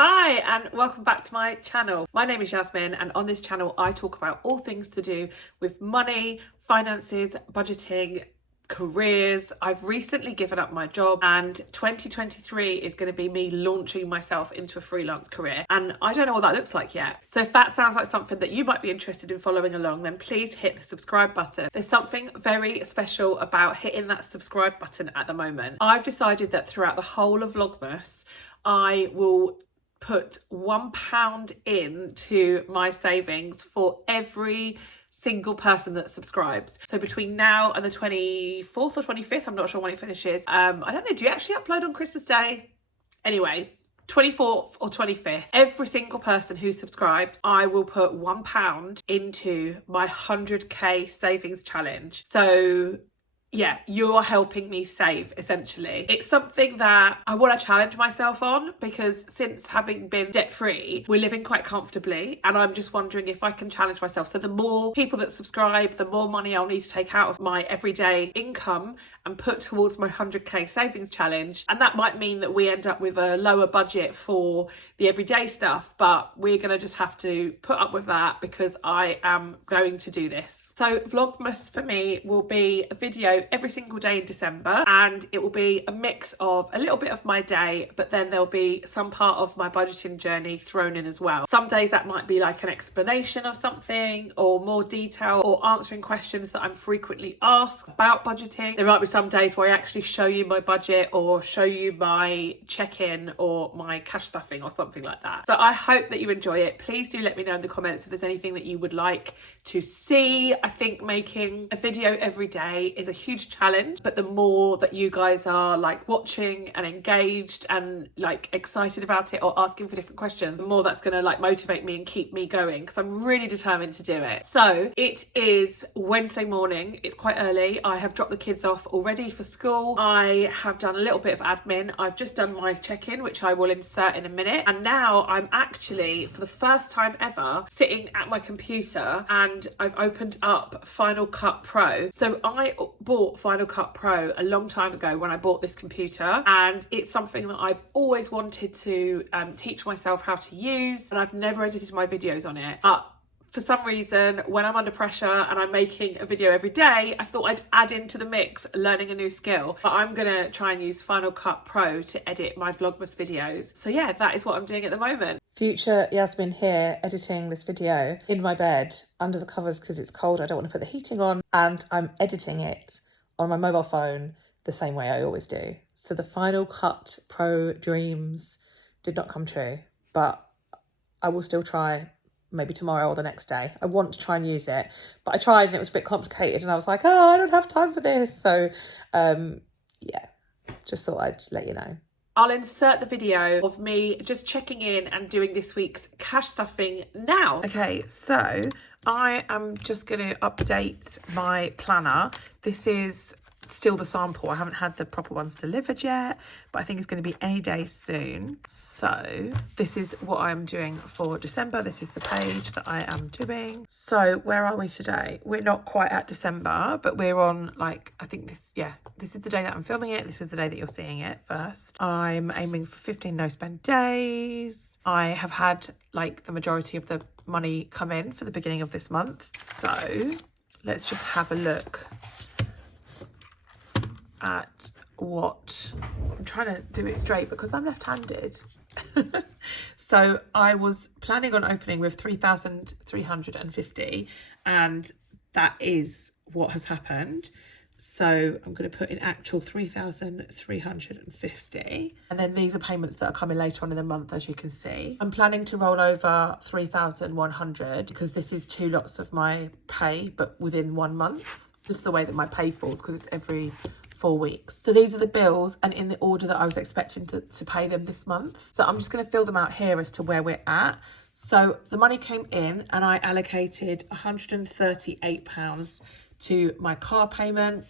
Hi and welcome back to my channel. My name is Yasmine and on this channel I talk about all things to do with money, finances, budgeting, careers. I've recently given up my job and 2023 is going to be me launching myself into a freelance career and I don't know what that looks like yet. So if that sounds like something that you might be interested in following along, then please hit the subscribe button. There's something very special about hitting that subscribe button at the moment. I've decided that throughout the whole of Vlogmas I will put £1 into my savings for every single person that subscribes. So between now and the 24th or 25th, I'm not sure when it finishes. I don't know, do you actually upload on Christmas Day? Anyway, 24th or 25th, every single person who subscribes, I will put £1 into my 100k savings challenge. So yeah, you're helping me save, essentially. It's something that I want to challenge myself on because since having been debt-free, we're living quite comfortably and I'm just wondering if I can challenge myself. So the more people that subscribe, the more money I'll need to take out of my everyday income and put towards my 100k savings challenge. And that might mean that we end up with a lower budget for the everyday stuff, but we're going to just have to put up with that because I am going to do this. So Vlogmas for me will be a video every single day in December and it will be a mix of a little bit of my day, but then there'll be some part of my budgeting journey thrown in as well. Some days that might be like an explanation of something or more detail or answering questions that I'm frequently asked about budgeting. There might be some days where I actually show you my budget or show you my check-in or my cash stuffing or something like that. So I hope that you enjoy it. Please do let me know in the comments if there's anything that you would like to see. I think making a video every day is a huge challenge, but the more that you guys are like watching and engaged and like excited about it or asking for different questions, the more that's going to like motivate me and keep me going because I'm really determined to do it. So it is Wednesday morning. It's quite early. I have dropped the kids off already for school. I have done a little bit of admin. I've just done my check-in, which I will insert in a minute. And now I'm actually, for the first time ever, sitting at my computer and I've opened up Final Cut Pro. So I bought Final Cut Pro a long time ago when I bought this computer and it's something that I've always wanted to teach myself how to use, and I've never edited my videos on it. For some reason, when I'm under pressure and I'm making a video every day, I thought I'd add into the mix learning a new skill. But I'm gonna try and use Final Cut Pro to edit my Vlogmas videos. So yeah, that is what I'm doing at the moment. Future Yasmine here, editing this video in my bed under the covers because it's cold. I don't want to put the heating on, and I'm editing it on my mobile phone the same way I always do. So the Final Cut Pro dreams did not come true, but I will still try maybe tomorrow or the next day. I want to try and use it, but I tried and it was a bit complicated and I was like, oh, I don't have time for this. So yeah, just thought I'd let you know. I'll insert the video of me just checking in and doing this week's cash stuffing now. Okay, so I am just going to update my planner. This is still the sample. I haven't had the proper ones delivered yet, but I think it's going to be any day soon. So this is what I'm doing for December. This is the page that I am doing. So where are we today? We're not quite at December, but we're on like, I think this is the day that I'm filming it. This is the day that you're seeing it first. I'm aiming for 15 no spend days. I have had like the majority of the money come in for the beginning of this month. So let's just have a look at what I'm trying to do it straight because I'm left-handed. So I was planning on opening with 3,350 and that is what has happened. So I'm going to put in actual 3,350 and then these are payments that are coming later on in the month, as you can see. I'm planning to roll over 3,100 because this is 2 lots of my pay but within 1 month, just the way that my pay falls because it's every 4 weeks. So these are the bills and in the order that I was expecting to pay them this month. So I'm just going to fill them out here as to where we're at. So the money came in and I allocated £138 to my car payment.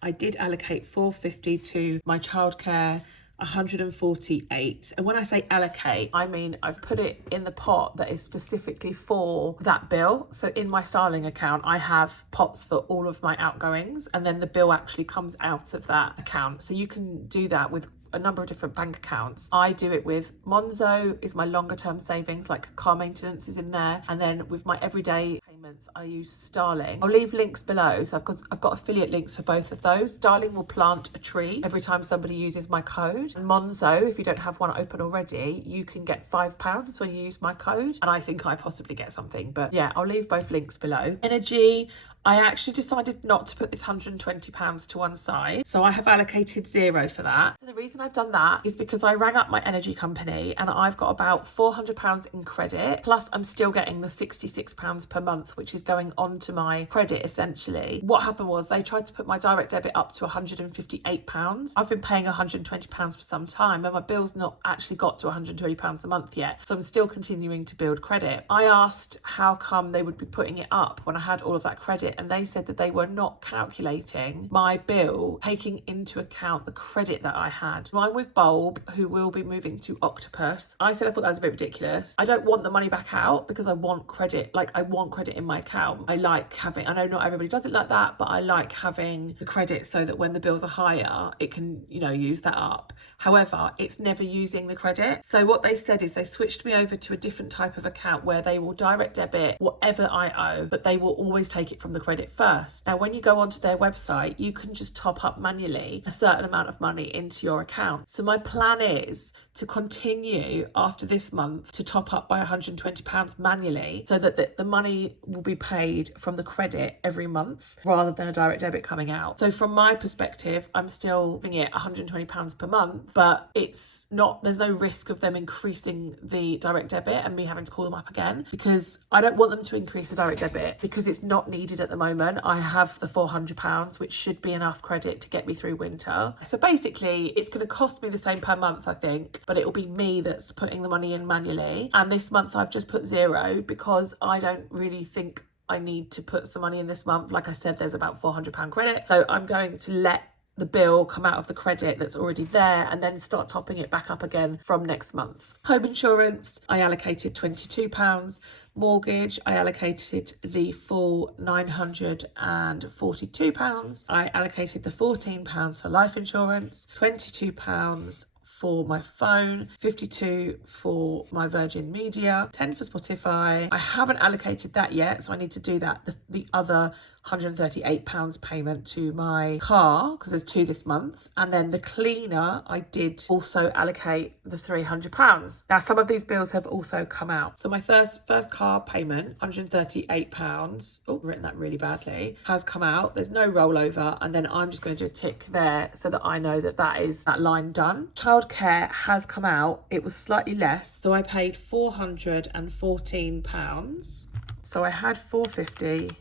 I did allocate £450 to my childcare, 148. And when I say allocate, I mean I've put it in the pot that is specifically for that bill. So in my styling account, I have pots for all of my outgoings, and then the bill actually comes out of that account. So you can do that with a number of different bank accounts. I do it with Monzo, is my longer term savings, like car maintenance is in there. And then with my everyday payments, I use Starling. I'll leave links below. So I've got affiliate links for both of those. Starling will plant a tree every time somebody uses my code. And Monzo, if you don't have one open already, you can get £5 when you use my code. And I think I possibly get something, but yeah, I'll leave both links below. Energy, I actually decided not to put this £120 to one side. So I have allocated £0 for that. So the reason I've done that is because I rang up my energy company and I've got about £400 in credit. Plus I'm still getting the £66 per month, which is going onto my credit essentially. What happened was they tried to put my direct debit up to £158. I've been paying £120 for some time and my bill's not actually got to £120 a month yet. So I'm still continuing to build credit. I asked how come they would be putting it up when I had all of that credit, and they said that they were not calculating my bill taking into account the credit that I had. So I'm with Bulb, who will be moving to Octopus. I said I thought that was a bit ridiculous. I don't want the money back out because I want credit. Like, I want credit in my account. I like having, I know not everybody does it like that, but I like having the credit so that when the bills are higher, it can, you know, use that up. However, it's never using the credit. So what they said is they switched me over to a different type of account where they will direct debit whatever I owe, but they will always take it from the credit first. Now, when you go onto their website, you can just top up manually a certain amount of money into your account. So my plan is to continue after this month to top up by £120 manually so that the money will be paid from the credit every month rather than a direct debit coming out. So from my perspective, I'm still giving it £120 per month, but it's not, there's no risk of them increasing the direct debit and me having to call them up again, because I don't want them to increase the direct debit because it's not needed at the moment. I have the £400, which should be enough credit to get me through winter. So basically, it's going to cost me the same per month, I think, but it will be me that's putting the money in manually. And this month I've just put £0 because I don't really think I need to put some money in this month. Like I said, there's about £400 credit. So I'm going to let the bill come out of the credit that's already there and then start topping it back up again from next month. Home insurance, I allocated £22. Mortgage, I allocated the full £942. I allocated the £14 for life insurance, £22 for my phone, 52 for my Virgin Media, 10 for Spotify. I haven't allocated that yet, so I need to do that. The other £138 payment to my car, because there's 2 this month. And then the cleaner, I did also allocate the £300. Now, some of these bills have also come out. So my first car payment, £138, oh, written that really badly, has come out. There's no rollover. And then I'm just going to do a tick there so that I know that that is that line done. Childcare has come out. It was slightly less. So I paid £414. So I had £450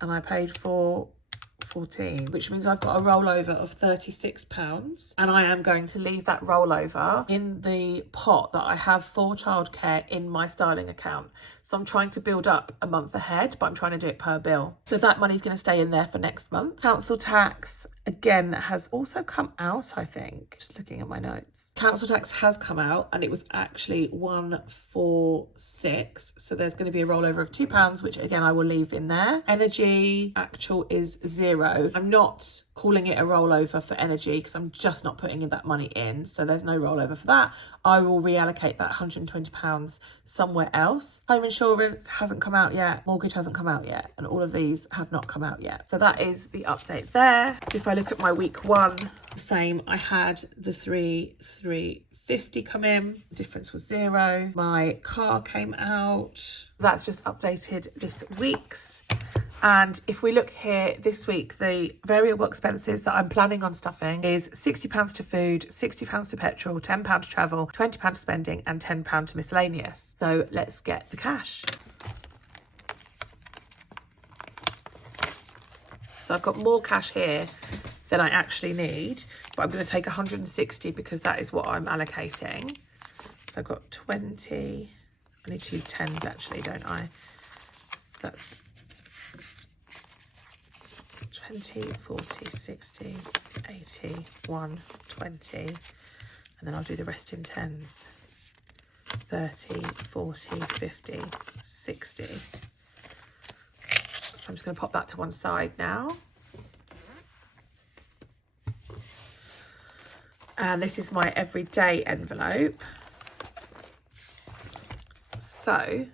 and I paid £414, which means I've got a rollover of £36, and I am going to leave that rollover in the pot that I have for childcare in my Starling account. So I'm trying to build up a month ahead, but I'm trying to do it per bill. So that money's going to stay in there for next month. Council tax, again, has also come out, I think. Just looking at my notes. Council tax has come out and it was actually 146. So there's going to be a rollover of £2, which again, I will leave in there. Energy actual is 0. I'm not calling it a rollover for energy because I'm just not putting that money in. So there's no rollover for that. I will reallocate that £120 somewhere else. Home insurance hasn't come out yet. Mortgage hasn't come out yet. And all of these have not come out yet. So that is the update there. So if I look at my week 1, the same, I had the 350 come in. The difference was 0. My car came out. That's just updated this week's. And if we look here this week, the variable expenses that I'm planning on stuffing is £60 to food, £60 to petrol, £10 to travel, £20 to spending, and £10 to miscellaneous. So let's get the cash. So I've got more cash here than I actually need, but I'm going to take 160 because that is what I'm allocating. So I've got 20. I need to use 10s actually, don't I? So that's 20, 40, 60, 80, 120, and then I'll do the rest in 10s. 30, 40, 50, 60. So I'm just going to pop that to one side now. And this is my everyday envelope. So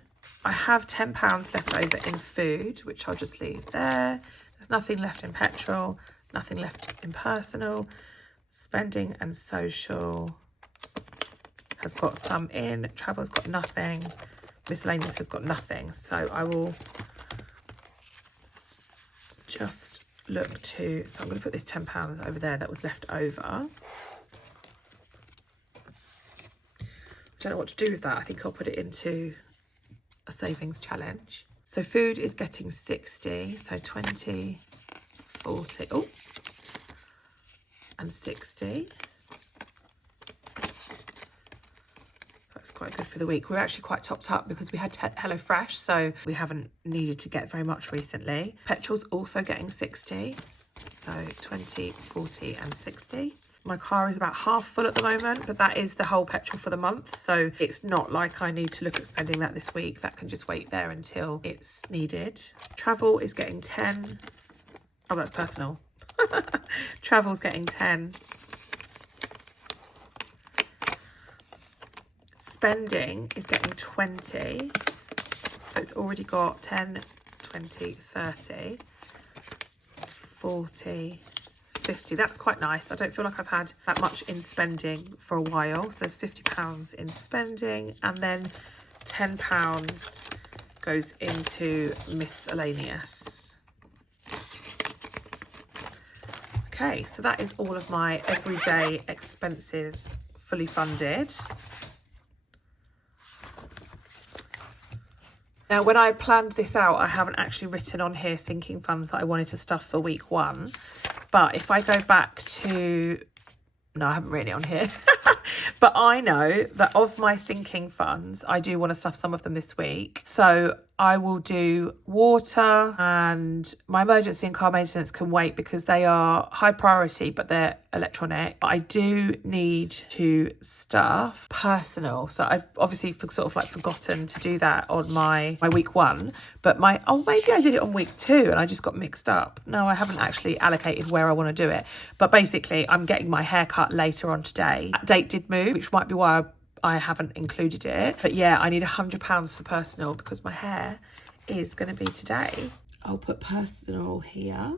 I have £10 left over in food, which I'll just leave there. There's nothing left in petrol, nothing left in personal. Spending and social has got some in. Travel's got nothing. Miscellaneous has got nothing. So I will just look to, so I'm going to put this £10 over there that was left over. I don't know what to do with that. I think I'll put it into a savings challenge. So food is getting 60, so 20, 40, oh, and 60. That's quite good for the week. We're actually quite topped up because we had HelloFresh, so we haven't needed to get very much recently. Petrol's also getting 60, so 20, 40 and 60. My car is about half full at the moment, but that is the whole petrol for the month, so it's not like I need to look at spending that this week. That can just wait there until it's needed. Travel is getting 10. Oh, that's personal. Travel's getting 10. Spending is getting 20, so it's already got 10, 20, 30, 40, 50. That's quite nice. I don't feel like I've had that much in spending for a while. So there's £50 in spending, and then £10 goes into miscellaneous. Okay, so that is all of my everyday expenses fully funded. Now, when I planned this out, I haven't actually written on here sinking funds that I wanted to stuff for week 1. But if I go back to, no, I haven't written it on here. But I know that of my sinking funds, I do want to stuff some of them this week. So I will do water, and my emergency and car maintenance can wait because they are high priority, but they're electronic. I do need to stuff personal. So I've obviously forgotten to do that on my week 1, but maybe I did it on week 2 and I just got mixed up. No, I haven't actually allocated where I want to do it. But basically I'm getting my hair cut later on today. That date did move, which might be why I haven't included it. But yeah, I need £100 for personal because my hair is going to be today. I'll put personal here.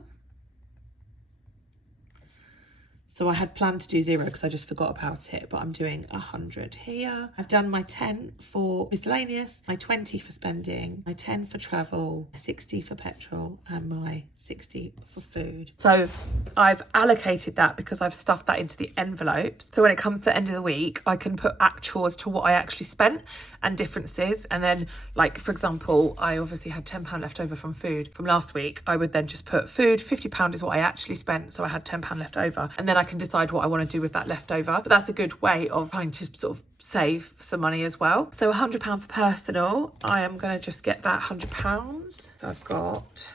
So I had planned to do 0 because I just forgot about it, but I'm doing 100 here. I've done my 10 for miscellaneous, my 20 for spending, my 10 for travel, 60 for petrol, and my 60 for food. So I've allocated that because I've stuffed that into the envelopes. So when it comes to the end of the week, I can put actuals to what I actually spent and differences. And then, like, for example, I obviously had £10 left over from food from last week. I would then just put food, £50 is what I actually spent. So I had £10 left over. And then I can decide what I want to do with that leftover. But that's a good way of trying to sort of save some money as well. So £100 for personal. I am going to just get that £100. So I've got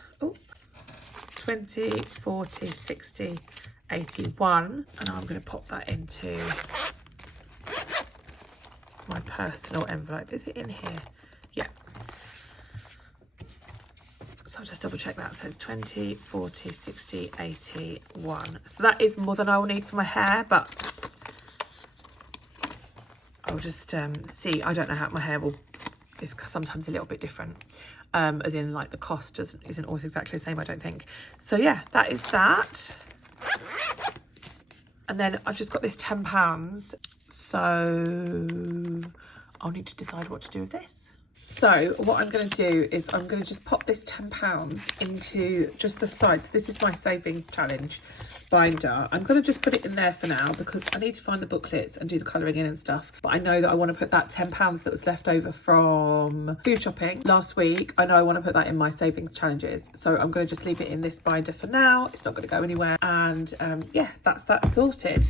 20, 40, 60, 81. And I'm going to pop that into my personal envelope. Is it in here? Yeah. So I'll just double check that. So it's 20, 40, 60, 81. So that is more than I will need for my hair, but I'll just see. I don't know how my hair is sometimes a little bit different. As in, like, the cost isn't always exactly the same, I don't think. So yeah, that is that. And then I've just got this £10. So I'll need to decide what to do with this. So what I'm going to do is I'm going to just pop this £10 into just the side. So this is my savings challenge binder. I'm going to just put it in there for now because I need to find the booklets and do the colouring in and stuff. But I know that I want to put that £10 that was left over from food shopping last week. I know I want to put that in my savings challenges. So I'm going to just leave it in this binder for now. It's not going to go anywhere. And yeah, that's that sorted.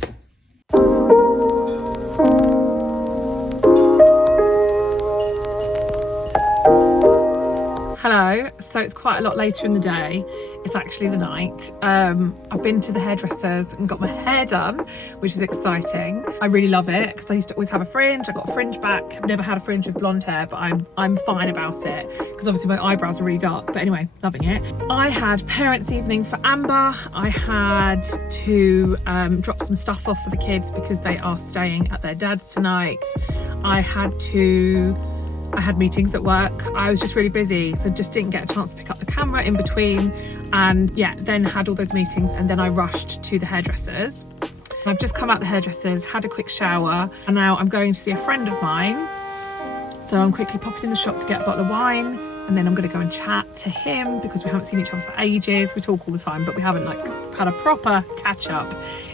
Hello, so it's quite a lot later in the day. It's actually the night. I've been to the hairdressers and got my hair done, which is exciting. I really love it because I used to always have a fringe. I got a fringe back. I've never had a fringe with blonde hair, but I'm fine about it because obviously my eyebrows are really dark. But anyway, loving it. I had parents' evening for Amber. I had to drop some stuff off for the kids because they are staying at their dad's tonight. I had meetings at work. I was just really busy, so just didn't get a chance to pick up the camera in between, and yeah, then had all those meetings, and then I rushed to the hairdressers. I've just come out the hairdressers, had a quick shower, and now I'm going to see a friend of mine. So I'm quickly popping in the shop to get a bottle of wine, and then I'm going to go and chat to him because we haven't seen each other for ages. We talk all the time, but we haven't like had a proper catch up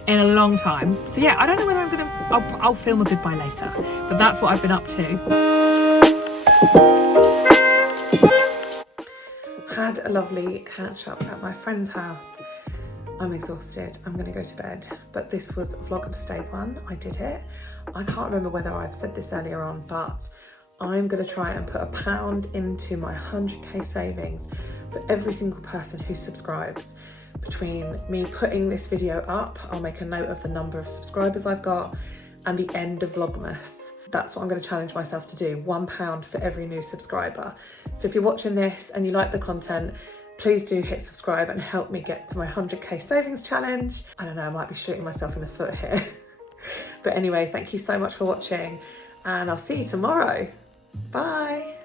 in a long time. So yeah, I don't know whether I'll film a goodbye later, but that's what I've been up to. Had a lovely catch up at my friend's house. I'm exhausted, I'm gonna go to bed, but this was Vlogmas day 1, I did it. I can't remember whether I've said this earlier on, but I'm gonna try and put £1 into my 100k savings for every single person who subscribes. Between me putting this video up, I'll make a note of the number of subscribers I've got, and the end of Vlogmas. That's what I'm going to challenge myself to do, £1 for every new subscriber. So if you're watching this and you like the content, please do hit subscribe and help me get to my 100k savings challenge. I don't know, I might be shooting myself in the foot here. But anyway, thank you so much for watching, and I'll see you tomorrow. Bye.